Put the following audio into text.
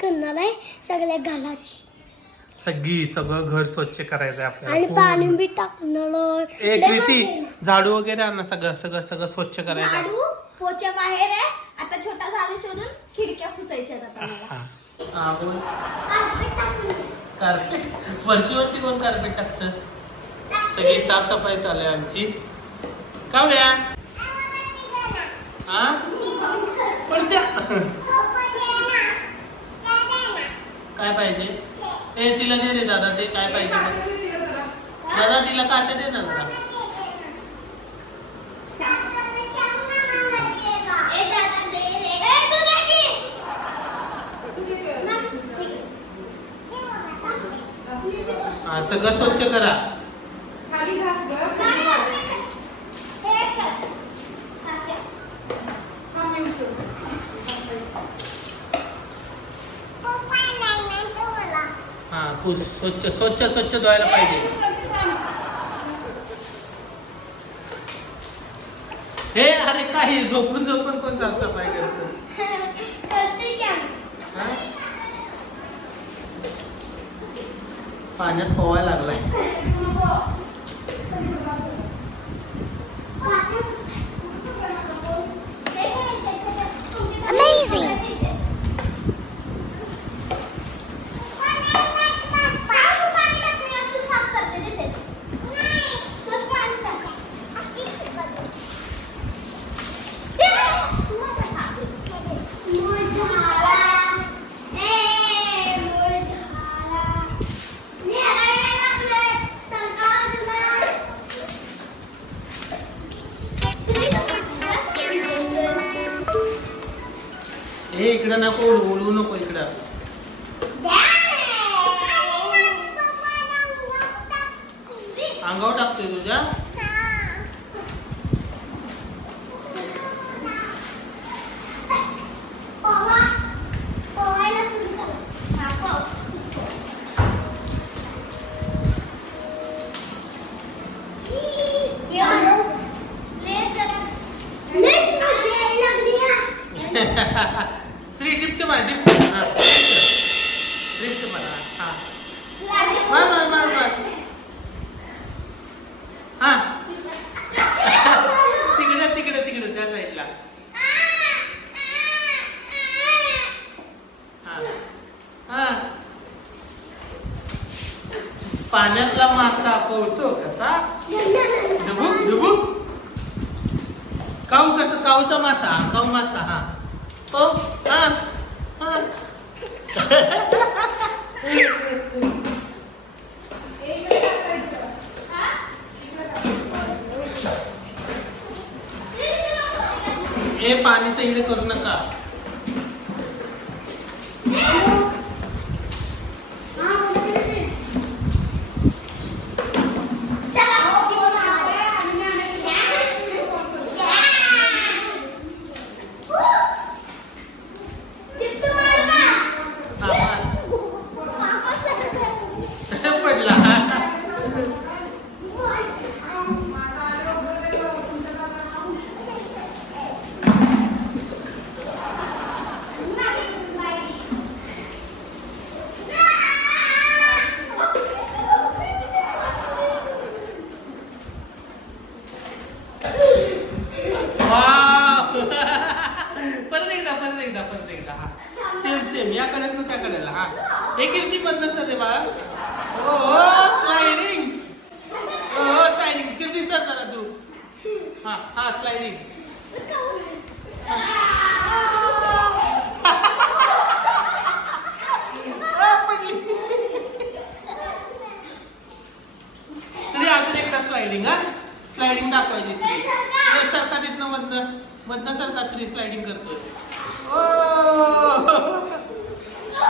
करणार आहे सगळ्या घराची. सगळं घर स्वच्छ करायचंय आणि आपल्याला. पाणी बी टाकणार. एक रीती झाडू वगैरे आण ना, सगळं स्वच्छ करायचं. झाडू पोच्या बाहेर आहे. आता छोटा झाडू शोधून खिडक्या पुसायच्या आता मला. हा बोल. कार्पेट टाकून दे. कार्पेट फरशीवरती कोण कार्पेट टाकतं? सगळी साफसफाई चालू आहे आमची. का व्या हा पण त्या काय पाहिजे? ए तिला दे रे दादा, ते काय पाहिजे मग? दादा तिला काचा दे ना जरा. ए दादा दे रे. ए तू दे की. हा सगळं स्वच्छ करा. हे कर. हा स्वच्छ धुवायला पाहिजे. हे अरे काही झोपून कोण साफसफाई करतो? करते क्या? हा? पाण्यात पोवायला लागलाय. Amazing. हे इकडं नको ओढू नको इकडं. अंगावर टाकतोय तुझ्या. श्री टिप्ट मार टिप्ट मारा. हा मार हा तिकडे त्या साईडला. हा पाण्यातला मासा पोहतो कसा? डुबुक काऊचा मासा. काऊ मासा. हा तो हा हे पाणीचं इकडे करू नका. पडला. परत एकदा हा सेम या कडेला त्या कडेला. हा हे कीर्ती मधनं सर रे बाळा. हो स्लायडिंग. कीर्ती सर जरा तू. हा स्लायडिंग. श्री अजून एकदा स्लायडिंग. हा स्लायडिंग दाखवायची श्री. सरका तिथनं मधनं सरका श्री स्लायडिंग करतोय. ओ